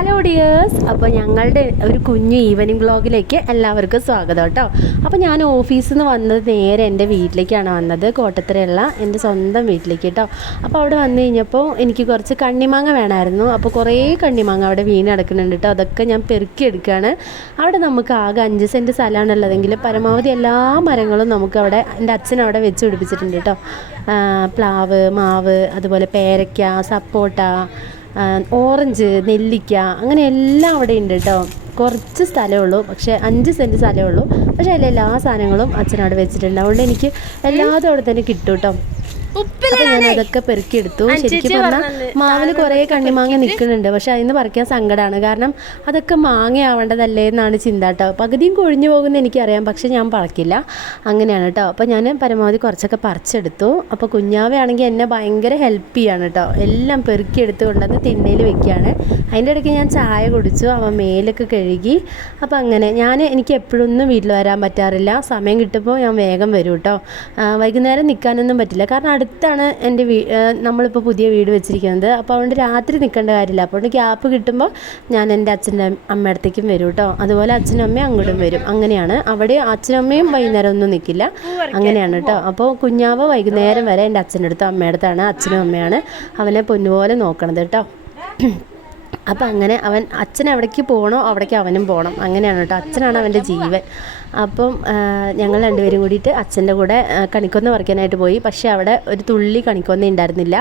Hello dears അപ്പോൾ ഞങ്ങളുടെ ഒരു കുഞ്ഞു ഈവനിങ് വ്ളോഗിലേക്ക് എല്ലാവർക്കും സ്വാഗതം കേട്ടോ. അപ്പോൾ ഞാൻ ഓഫീസിൽ നിന്ന് വന്നത് നേരെ എന്റെ വീട്ടിലേക്കാണ് വന്നത് കോട്ടത്തരയുള്ള എന്റെ സ്വന്തം വീട്ടിലേക്ക് കേട്ടോ. അപ്പോൾ അവിടെ വന്നു കഴിഞ്ഞപ്പോൾ എനിക്ക് കുറച്ച് കണ്ണിമാങ്ങ വേണമായിരുന്നു അപ്പോൾ കുറേ കണ്ണിമാങ്ങ അവിടെ വീണ് കിടക്കുന്നുണ്ട് കേട്ടോ. അതൊക്കെ ഞാൻ പെറുക്കി എടുക്കുകയാണ്. അവിടെ നമുക്ക് ആകെ അഞ്ച് സെന്റ് സ്ഥലമാണ് ഉള്ളതെങ്കിൽ പരമാവധി എല്ലാ മരങ്ങളും നമുക്ക് അവിടെ എന്റെ അച്ഛൻ അവിടെ വെച്ച് പിടിപ്പിച്ചിട്ടുണ്ട് കേട്ടോ. പ്ലാവ് മാവ് അതുപോലെ പേരയ്ക്ക സപ്പോട്ട ഓറഞ്ച് നെല്ലിക്ക അങ്ങനെ എല്ലാം അവിടെ ഉണ്ട് കേട്ടോ കുറച്ച് സ്ഥലമേ ഉള്ളൂ. പക്ഷേ അഞ്ച് സെന്റ് സ്ഥലമേ ഉള്ളൂ. പക്ഷേ അതിലെല്ലാ സാധനങ്ങളും അച്ഛനവിടെ വെച്ചിട്ടുണ്ട്. അതുകൊണ്ട് എനിക്ക് എല്ലാതും അവിടെ തന്നെ കിട്ടും കേട്ടോ അപ്പോൾ ഞാൻ അതൊക്കെ പെറുക്കിയെടുത്തു. ശരിക്കും പറഞ്ഞാൽ മാവിൽ കുറേ കണ്ണിമാങ്ങ നിൽക്കുന്നുണ്ട്. പക്ഷെ അതിന് പറിക്കാൻ സങ്കടമാണ് കാരണം അതൊക്കെ മാങ്ങയാവേണ്ടതല്ലേ എന്നാണ് ചിന്ത കേട്ടോ. പകുതിയും കൊഴിഞ്ഞു പോകുന്ന എനിക്കറിയാം. പക്ഷെ ഞാൻ പറക്കില്ല. അങ്ങനെയാണ് കേട്ടോ. അപ്പോൾ ഞാൻ പരമാവധി കുറച്ചൊക്കെ പറിച്ചെടുത്തു. അപ്പോൾ കുഞ്ഞാവയാണെങ്കിൽ എന്നെ ഭയങ്കര ഹെൽപ്പ് ചെയ്യാണ് കേട്ടോ. എല്ലാം പെറുക്കിയെടുത്ത് കൊണ്ടുവന്ന് തിണ്ണയിൽ വെക്കുകയാണ്. അതിന്റെ ഇടയ്ക്ക് ഞാൻ ചായ കുടിച്ചു. അവൻ മേലൊക്കെ കഴുകി. അപ്പോൾ അങ്ങനെ. ഞാൻ എനിക്ക് എപ്പോഴൊന്നും വീട്ടിൽ വരാൻ പറ്റാറില്ല. സമയം കിട്ടുമ്പോൾ ഞാൻ വേഗം വരും കേട്ടോ. വൈകുന്നേരം നിൽക്കാനൊന്നും പറ്റില്ല. കാരണം അടുത്താണ് എന്റെ വീ നമ്മളിപ്പോൾ പുതിയ വീട് വെച്ചിരിക്കുന്നത്. അപ്പോൾ അതുകൊണ്ട് രാത്രി നിൽക്കേണ്ട കാര്യമില്ല. അപ്പോൾ ഗ്യാപ്പ് കിട്ടുമ്പോൾ ഞാൻ എന്റെ അച്ഛന്റെ അമ്മയുടെ അടുത്തേക്കും വരും കേട്ടോ. അതുപോലെ അച്ഛനും അമ്മയും അങ്ങോട്ടും വരും. അങ്ങനെയാണ്. അവിടെ അച്ഛനും അമ്മയും വൈകുന്നേരം ഒന്നും നിൽക്കില്ല. അങ്ങനെയാണ് കേട്ടോ. അപ്പോൾ കുഞ്ഞാവ് വൈകുന്നേരം വരെ എന്റെ അച്ഛന്റെ അടുത്തും അമ്മയുടെ അടുത്താണ്. അച്ഛനും അമ്മയാണ് അവനെ പൊന്നുപോലെ നോക്കണത് കേട്ടോ. അപ്പം അങ്ങനെ അവൻ അച്ഛൻ എവിടേക്ക് പോകണോ അവിടേക്ക് അവനും പോകണം അങ്ങനെയാണ് കേട്ടോ അച്ഛനാണ് അവന്റെ ജീവൻ. അപ്പം ഞങ്ങൾ രണ്ടുപേരും കൂടിയിട്ട് അച്ഛന്റെ കൂടെ കണിക്കൊന്ന് പറിക്കാനായിട്ട് പോയി. പക്ഷേ അവിടെ ഒരു തുള്ളി കണിക്കൊന്ന ഉണ്ടായിരുന്നില്ല.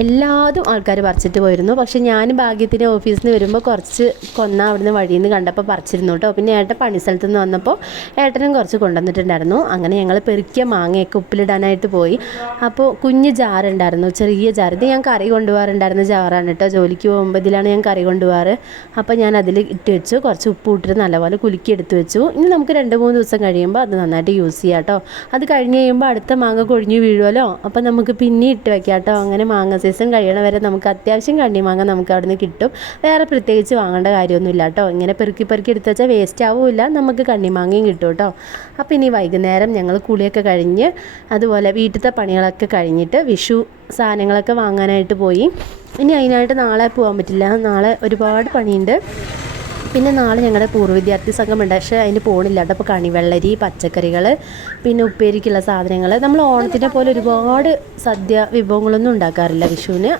എല്ലാതും ആൾക്കാർ പറിച്ചിട്ട് പോയിരുന്നു. പക്ഷേ ഞാൻ ഭാഗ്യത്തിന് ഓഫീസിൽ നിന്ന് വരുമ്പോൾ കുറച്ച് കൊന്ന അവിടുന്ന് വഴിയിൽ നിന്ന് കണ്ടപ്പോൾ പറിച്ചിരുന്നു കേട്ടോ. പിന്നെ ഏട്ടൻ പണി സ്ഥലത്ത് നിന്ന് വന്നപ്പോൾ ഏട്ടനും കുറച്ച് കൊണ്ടുവന്നിട്ടുണ്ടായിരുന്നു. അങ്ങനെ ഞങ്ങൾ പെറുക്കിയ മാങ്ങയൊക്കെ ഉപ്പിലിടാനായിട്ട് പോയി. അപ്പോൾ കുഞ്ഞ് ജാറുണ്ടായിരുന്നു ചെറിയ ജാർ ഇത് ഞാൻ കറി കൊണ്ടുപോകാറുണ്ടായിരുന്ന ജാറാണ് കേട്ടോ. ജോലിക്ക് പോകുമ്പോൾ ഇതിലാണ് ഞാൻ കറി കൊണ്ടുപോകാറ്. അപ്പോൾ ഞാൻ അതിൽ ഇട്ട് വെച്ചു. കുറച്ച് ഉപ്പ് ഇട്ടിട്ട് നല്ലപോലെ കുലുക്കി എടുത്ത് വെച്ചു. ഇനി നമുക്ക് രണ്ട് മൂന്ന് ദിവസം കഴിയുമ്പോൾ അത് നന്നായിട്ട് യൂസ് ചെയ്യാം കേട്ടോ. അത് കഴിഞ്ഞ് കഴിയുമ്പോൾ അടുത്ത മാങ്ങ കൊഴിഞ്ഞു വീഴുമല്ലോ അപ്പോൾ നമുക്ക് പിന്നെ ഇട്ട് വെക്കാം കേട്ടോ. അങ്ങനെ മാങ്ങ സീസൺ കഴിയണ വരെ നമുക്ക് അത്യാവശ്യം കണ്ണി മാങ്ങ നമുക്ക് അവിടെ നിന്ന് കിട്ടും. വേറെ പ്രത്യേകിച്ച് വാങ്ങേണ്ട കാര്യമൊന്നുമില്ല കേട്ടോ. ഇങ്ങനെ പെറുക്കി പെറുക്കി എടുത്ത് വെച്ചാൽ വേസ്റ്റ് ആവില്ല നമുക്ക് കണ്ണി മാങ്ങയും കിട്ടും കേട്ടോ. അപ്പോൾ ഇനി വൈകുന്നേരം ഞങ്ങൾ കുളിയൊക്കെ കഴിഞ്ഞ് അതുപോലെ വീട്ടിലത്തെ പണികളൊക്കെ കഴിഞ്ഞിട്ട് വിഷു സാധനങ്ങളൊക്കെ വാങ്ങാനായിട്ട് പോയി. ഇനി അതിനായിട്ട് നാളെ പോകാൻ പറ്റില്ല. നാളെ ഒരുപാട് പണിയുണ്ട്. പിന്നെ നാളെ ഞങ്ങളുടെ പൂർവ വിദ്യാർത്ഥി സംഘമുണ്ട്. പക്ഷേ അതിന് പോകണില്ല കേട്ടോ. അപ്പോൾ കണിവെള്ളരി പച്ചക്കറികൾ പിന്നെ ഉപ്പേരിക്കുള്ള സാധനങ്ങൾ നമ്മൾ ഓണത്തിനെ പോലെ ഒരുപാട് സദ്യ വിഭവങ്ങളൊന്നും ഉണ്ടാക്കാറില്ല വിഷുവിന്.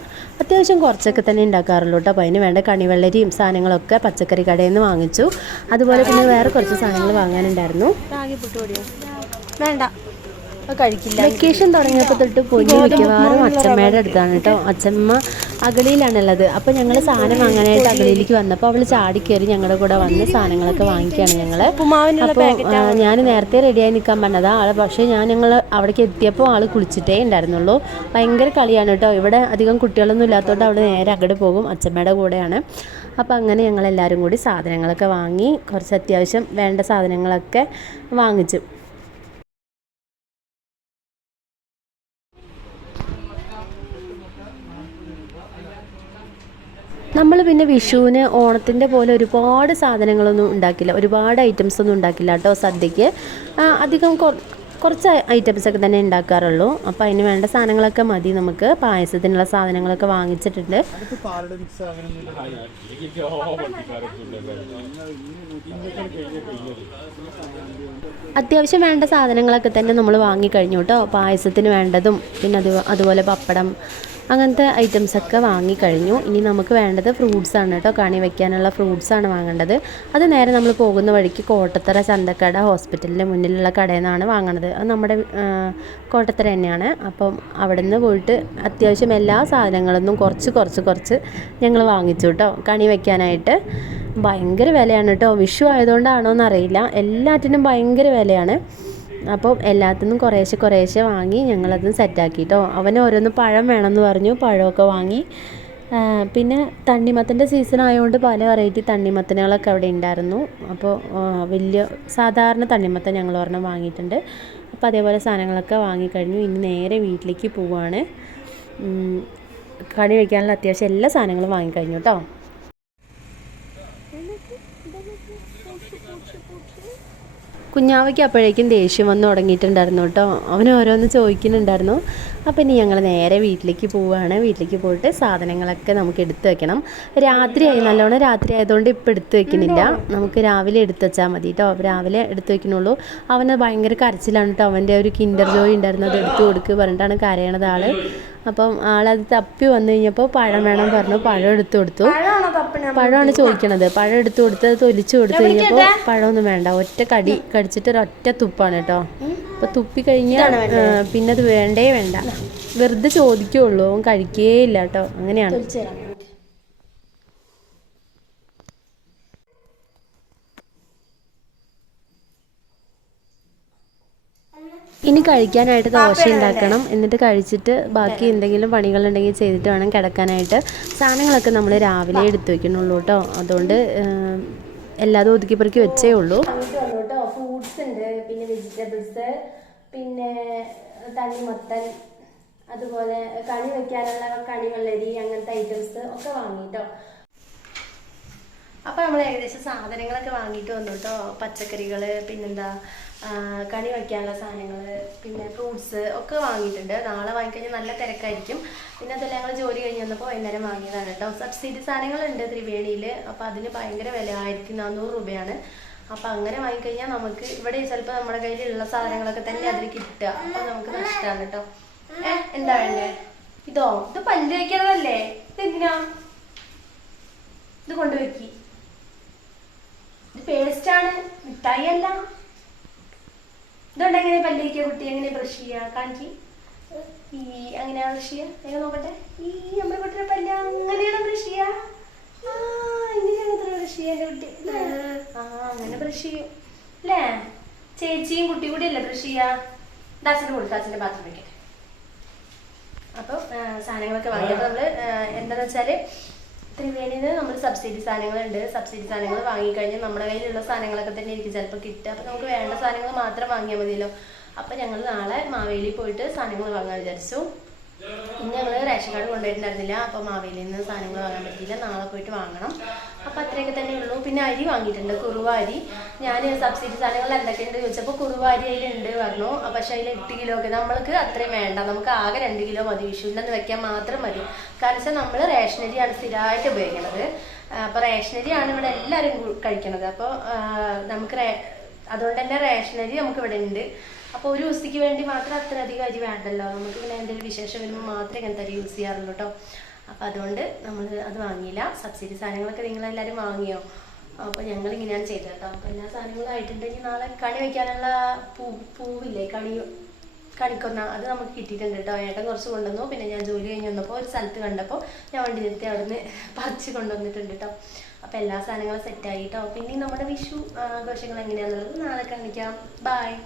അത്യാവശ്യം കുറച്ചൊക്കെ തന്നെ ഉണ്ടാക്കാറുള്ളൂ കേട്ടോ. അപ്പോൾ അതിന് വേണ്ട കണിവെള്ളരിയും സാധനങ്ങളൊക്കെ പച്ചക്കറി കടയിൽ നിന്ന് വാങ്ങിച്ചു. അതുപോലെ പിന്നെ വേറെ കുറച്ച് സാധനങ്ങൾ വാങ്ങാനുണ്ടായിരുന്നു. വേണ്ട. കഴിക്കില്ല. വെക്കേഷൻ തുടങ്ങിയപ്പോൾ തൊട്ട് പൊന്നു മിക്കവാറും അച്ഛമ്മയുടെ അടുത്താണ് കേട്ടോ. അച്ഛമ്മ അകളിയിലാണുള്ളത് അപ്പോൾ ഞങ്ങൾ സാധനം വാങ്ങാനായിട്ട് അകളിയിലേക്ക് വന്നപ്പോൾ അവൾ ചാടി കയറി ഞങ്ങളുടെ കൂടെ വന്ന് സാധനങ്ങളൊക്കെ വാങ്ങിക്കുകയാണ് ഞങ്ങൾ അപ്പോൾ ഞാൻ നേരത്തെ റെഡിയായി നിൽക്കാൻ പറഞ്ഞതാ. ആൾ പക്ഷേ ഞാൻ ഞങ്ങൾ അവിടേക്ക് എത്തിയപ്പോൾ ആൾ കുളിച്ചിട്ടേ ഉണ്ടായിരുന്നുള്ളൂ. ഭയങ്കര കളിയാണ് കേട്ടോ. ഇവിടെ അധികം കുട്ടികളൊന്നും ഇല്ലാത്തതുകൊണ്ട് അവിടെ നേരെ അകട് പോകും അച്ഛമ്മയുടെ കൂടെയാണ്. അപ്പോൾ അങ്ങനെ ഞങ്ങൾ എല്ലാവരും കൂടി സാധനങ്ങളൊക്കെ വാങ്ങി കുറച്ച് അത്യാവശ്യം വേണ്ട സാധനങ്ങളൊക്കെ വാങ്ങിച്ചു. നമ്മൾ പിന്നെ വിഷുവിന് ഓണത്തിന്റെ പോലെ ഒരുപാട് സാധനങ്ങളൊന്നും ഉണ്ടാക്കില്ല. ഒരുപാട് ഐറ്റംസ് ഒന്നും ഉണ്ടാക്കില്ല കേട്ടോ സദ്യക്ക് അധികം കുറച്ച് ഐറ്റംസൊക്കെ തന്നെ ഉണ്ടാക്കാറുള്ളൂ. അപ്പോൾ അതിന് വേണ്ട സാധനങ്ങളൊക്കെ മതി നമുക്ക്. പായസത്തിനുള്ള സാധനങ്ങളൊക്കെ വാങ്ങിച്ചിട്ടുണ്ട്. അത്യാവശ്യം വേണ്ട സാധനങ്ങളൊക്കെ തന്നെ നമ്മൾ വാങ്ങിക്കഴിഞ്ഞു കേട്ടോ. പായസത്തിന് വേണ്ടതും പിന്നെ അത് അതുപോലെ പപ്പടം അങ്ങനത്തെ ഐറ്റംസ് ഒക്കെ വാങ്ങിക്കഴിഞ്ഞു ഇനി നമുക്ക് വേണ്ടത് ഫ്രൂട്ട്സ് ആണ് കേട്ടോ. കണി വയ്ക്കാനുള്ള ഫ്രൂട്ട്സ് ആണ് വാങ്ങേണ്ടത്. അത് നേരെ നമ്മൾ പോകുന്ന വഴിക്ക് കോട്ടത്തറ ചന്തക്കട ഹോസ്പിറ്റലിന്റെ മുന്നിലുള്ള കടയിൽ നിന്നാണ് വാങ്ങണത്. അത് നമ്മുടെ കോട്ടത്തറ തന്നെയാണ്. അപ്പം അവിടെ നിന്ന് പോയിട്ട് അത്യാവശ്യം എല്ലാ സാധനങ്ങളൊന്നും കുറച്ച് കുറച്ച് കുറച്ച് ഞങ്ങൾ വാങ്ങിച്ചു കേട്ടോ. കണി വയ്ക്കാനായിട്ട് ഭയങ്കര വിലയാണ് കേട്ടോ. വിഷു ആയതുകൊണ്ടാണോ എന്നറിയില്ല എല്ലാറ്റിനും ഭയങ്കര വിലയാണ്. അപ്പോൾ എല്ലാത്തിനും കുറേശ്ശെ കുറേശ്ശെ വാങ്ങി ഞങ്ങളത് സെറ്റാക്കി കേട്ടോ അവന് ഓരോന്ന് പഴം വേണമെന്ന് പറഞ്ഞു പഴമൊക്കെ വാങ്ങി. പിന്നെ തണ്ണിമത്തന്റെ സീസൺ ആയതുകൊണ്ട് പല വെറൈറ്റി തണ്ണിമത്തനുകളൊക്കെ അവിടെ ഉണ്ടായിരുന്നു അപ്പോൾ വലിയ സാധാരണ തണ്ണിമത്തൻ ഞങ്ങൾ ഒരെണ്ണം വാങ്ങിയിട്ടുണ്ട്. അപ്പോൾ അതേപോലെ സാധനങ്ങളൊക്കെ വാങ്ങിക്കഴിഞ്ഞു. ഇനി നേരെ വീട്ടിലേക്ക് പോവുകയാണ് കണി വയ്ക്കാനുള്ള അത്യാവശ്യം എല്ലാ സാധനങ്ങളും വാങ്ങിക്കഴിഞ്ഞു കേട്ടോ കുഞ്ഞാവയ്ക്ക് അപ്പോഴേക്കും ദേഷ്യം വന്ന് തുടങ്ങിയിട്ടുണ്ടായിരുന്നു കേട്ടോ. അവൻ ഓരോന്ന് ചോദിക്കുന്നുണ്ടായിരുന്നു. അപ്പോൾ ഇനി ഞങ്ങൾ നേരെ വീട്ടിലേക്ക് പോവുകയാണ് വീട്ടിലേക്ക് പോയിട്ട് സാധനങ്ങളൊക്കെ നമുക്ക് എടുത്ത് വെക്കണം. രാത്രിയായി നല്ലോണം രാത്രി ആയതുകൊണ്ട് ഇപ്പോൾ എടുത്ത് വെക്കുന്നില്ല നമുക്ക് രാവിലെ എടുത്ത് വെച്ചാൽ മതി കേട്ടോ. രാവിലെ എടുത്ത് വെക്കണുള്ളൂ. അവന് ഭയങ്കര കരച്ചിലാണ് കേട്ടോ. അവന്റെ ഒരു കിൻഡർ ജോയ് ഉണ്ടായിരുന്നു. അത് എടുത്തു കൊടുക്കുക പറഞ്ഞിട്ടാണ് കരയണത് ആൾ. അപ്പം ആളത് തപ്പി വന്നു കഴിഞ്ഞപ്പോൾ പഴം വേണം പറഞ്ഞു. പഴം എടുത്തു കൊടുത്തു. പഴമാണോ ചോദിക്കണത്. പഴം എടുത്തു കൊടുത്ത് അത് തൊലിച്ചു കൊടുത്തു കഴിഞ്ഞപ്പോൾ പഴമൊന്നും വേണ്ട. ഒറ്റ കടി കടിച്ചിട്ട് ഒരൊറ്റ തുപ്പാണ് കേട്ടോ. അപ്പൊ തുപ്പി കഴിഞ്ഞാൽ പിന്നെ അത് വേണ്ടേ വേണ്ട. വെറുതെ ചോദിക്കുള്ളൂ. അവൻ കഴിക്കേ ഇല്ല കേട്ടോ. അങ്ങനെയാണ്. ഇനി കഴിക്കാനായിട്ട് ദോശ ഉണ്ടാക്കണം. എന്നിട്ട് കഴിച്ചിട്ട് ബാക്കി എന്തെങ്കിലും പണികളുണ്ടെങ്കിൽ ചെയ്തിട്ട് വേണം കിടക്കാനായിട്ട്. സാധനങ്ങളൊക്കെ നമ്മൾ രാവിലെ എടുത്തു വെക്കണുള്ളൂ കേട്ടോ. അതുകൊണ്ട് എല്ലാതും ഒതുക്കി പെറുക്കി വെച്ചേ ഉള്ളൂ. കേട്ടോ. ഫ്രൂട്ട്സ് ഉണ്ട് പിന്നെ വെജിറ്റബിൾസ് പിന്നെ തണ്ണിമത്തൻ അതുപോലെ കണി വെക്കാനുള്ള കണി വെള്ളരി അങ്ങനത്തെ ഐറ്റംസ് ഒക്കെ വാങ്ങിട്ടോ അപ്പോൾ നമ്മൾ ഏകദേശം സാധനങ്ങളൊക്കെ വാങ്ങിയിട്ട് വന്നു കേട്ടോ. പച്ചക്കറികൾ പിന്നെന്താ കണി വയ്ക്കാനുള്ള സാധനങ്ങൾ പിന്നെ ഫ്രൂട്ട്സ് ഒക്കെ വാങ്ങിയിട്ടുണ്ട്. നാളെ വാങ്ങിക്കഴിഞ്ഞാൽ നല്ല തിരക്കായിരിക്കും. പിന്നെ അതെല്ലാം ഞങ്ങൾ ജോലി കഴിഞ്ഞ് വന്നപ്പോൾ വൈകുന്നേരം വാങ്ങിയതാണ് കേട്ടോ. സബ്സിഡി സാധനങ്ങളുണ്ട് ത്രിവേണിയിൽ അപ്പോൾ അതിന് ഭയങ്കര വില ആയിരത്തി നാനൂറ് രൂപയാണ്. അപ്പം അങ്ങനെ വാങ്ങിക്കഴിഞ്ഞാൽ നമുക്ക് ഇവിടെ ചിലപ്പോൾ നമ്മുടെ കയ്യിലുള്ള സാധനങ്ങളൊക്കെ തന്നെ അതിൽ കിട്ടുക. അപ്പം നമുക്ക് നഷ്ടമാണ് കേട്ടോ. ഏ എന്താ വേണ്ടേ? ഇതോ ഇത് പല്ല് വയ്ക്കണതല്ലേ ഇതെന്തിനാ ഇത് കൊണ്ടുവയ്ക്കി ഇത് പേസ്റ്റാണ് മിഠായി അല്ല. ഇതുകൊണ്ട് എങ്ങനെ പല്ലിരിക്കുക കുട്ടി എങ്ങനെ ബ്രഷ് ചെയ്യുക? കാണിക്ക്. ഈ അങ്ങനെ ബ്രഷ് ചെയ്യുക? എങ്ങനെ നോക്കട്ടെ. ഈ നമ്മുടെ കുട്ടിയുടെ പല്ല് അങ്ങനെയാണ് ബ്രഷ് ചെയ്യാ ആ ഇങ്ങനെയാണ് അത്ര ബ്രഷ് ചെയ്യുക എന്റെ കുട്ടി. ആ അങ്ങനെ ബ്രഷ് ചെയ്യും. അല്ലേ ചേച്ചിയും കുട്ടി കൂടി അല്ലേ ബ്രഷ് ചെയ്യുക? ദാസിന്റെ കൊടുക്കുക ദാസിന്റെ വെക്കട്ടെ അപ്പോൾ സാധനങ്ങളൊക്കെ വാങ്ങിയപ്പോൾ നമ്മൾ എന്താണെന്ന് വെച്ചാൽ ത്രിവേണിയിൽ നമ്മൾ സബ്സിഡി സാധനങ്ങളുണ്ട്. സബ്സിഡി സാധനങ്ങൾ വാങ്ങിക്കഴിഞ്ഞാൽ നമ്മുടെ കയ്യിലുള്ള സാധനങ്ങളൊക്കെ തന്നെ ഇരിക്കും ചിലപ്പോൾ കിട്ടുക. അപ്പോൾ നമുക്ക് വേണ്ട സാധനങ്ങൾ മാത്രം വാങ്ങിയാൽ മതിയല്ലോ. അപ്പോൾ ഞങ്ങൾ നാളെ മാവേലി പോയിട്ട് സാധനങ്ങൾ വാങ്ങാൻ വിചാരിച്ചു. ഇന്ന് ഞങ്ങൾ റേഷൻ കാർഡ് കൊണ്ടുപോയിട്ടുണ്ടായിരുന്നില്ല. അപ്പോൾ മാവേലിയിൽ നിന്ന് സാധനങ്ങൾ വാങ്ങാൻ പറ്റിയില്ല. നാളെ പോയിട്ട് വാങ്ങണം. അപ്പോൾ അത്രയൊക്കെ തന്നെ ഉള്ളൂ. പിന്നെ അരി വാങ്ങിയിട്ടുണ്ട് കുറുവ അരി ഞാൻ സബ്സിഡി സാധനങ്ങൾ എന്തൊക്കെയുണ്ട് ചോദിച്ചപ്പോൾ കുറുവ അരി അതിലുണ്ട് പറഞ്ഞു. പക്ഷെ അതിൽ എട്ട് കിലോ ഒക്കെ നമ്മൾക്ക് അത്രയും വേണ്ട. നമുക്ക് ആകെ രണ്ട് കിലോ മതി. വിഷുവിന്റെ വെക്കാൻ മാത്രം മതി. കാരണം വെച്ചാൽ നമ്മൾ റേഷൻ അരിയാണ് സ്ഥിരമായിട്ട് ഉപയോഗിക്കുന്നത് അപ്പോൾ റേഷൻ അരിയാണ് ഇവിടെ എല്ലാവരും കഴിക്കുന്നത് അപ്പോൾ നമുക്ക് അതുകൊണ്ട് തന്നെ റേഷൻ അരി നമുക്ക് ഇവിടെ ഉണ്ട്. അപ്പോൾ ഒരു ദിവസത്തേക്ക് വേണ്ടി മാത്രം അത്ര അധികം അരി വേണ്ടല്ലോ. നമുക്ക് പിന്നെ എന്തെങ്കിലും വിശേഷം വരുമ്പോൾ മാത്രമേ ഇങ്ങനത്തെ അരി യൂസ് ചെയ്യാറുള്ളൂ കേട്ടോ അപ്പോൾ അതുകൊണ്ട് നമ്മൾ അത് വാങ്ങിയില്ല. സബ്സിഡി സാധനങ്ങളൊക്കെ നിങ്ങളെല്ലാവരും വാങ്ങിയോ? അപ്പോൾ ഞങ്ങൾ ഇങ്ങനെയാണ് ചെയ്തത് കേട്ടോ. അപ്പോൾ എല്ലാ സാധനങ്ങളും ആയിട്ടുണ്ടെങ്കിൽ നാളെ കണി വയ്ക്കാനുള്ള പൂ പൂവില്ലേ? കണി കണിക്കൊന്ന അത് നമുക്ക് കിട്ടിയിട്ടുണ്ട് കേട്ടോ. ഏട്ടൻ കുറച്ച് കൊണ്ടുവന്നു. പിന്നെ ഞാൻ ജോലി കഴിഞ്ഞ് വന്നപ്പോൾ ഒരു സ്ഥലത്ത് കണ്ടപ്പോൾ ഞാൻ വണ്ടി നിർത്തി അവിടെ നിന്ന് പറിച്ച് കൊണ്ടുവന്നിട്ടുണ്ട് കേട്ടോ. അപ്പോൾ എല്ലാ സാധനങ്ങളും സെറ്റായി കേട്ടോ. പിന്നെ നമ്മുടെ വിഷു ആഘോഷങ്ങൾ എങ്ങനെയാണെന്നുള്ളത് നാളെ കാണിക്കാം. ബായ്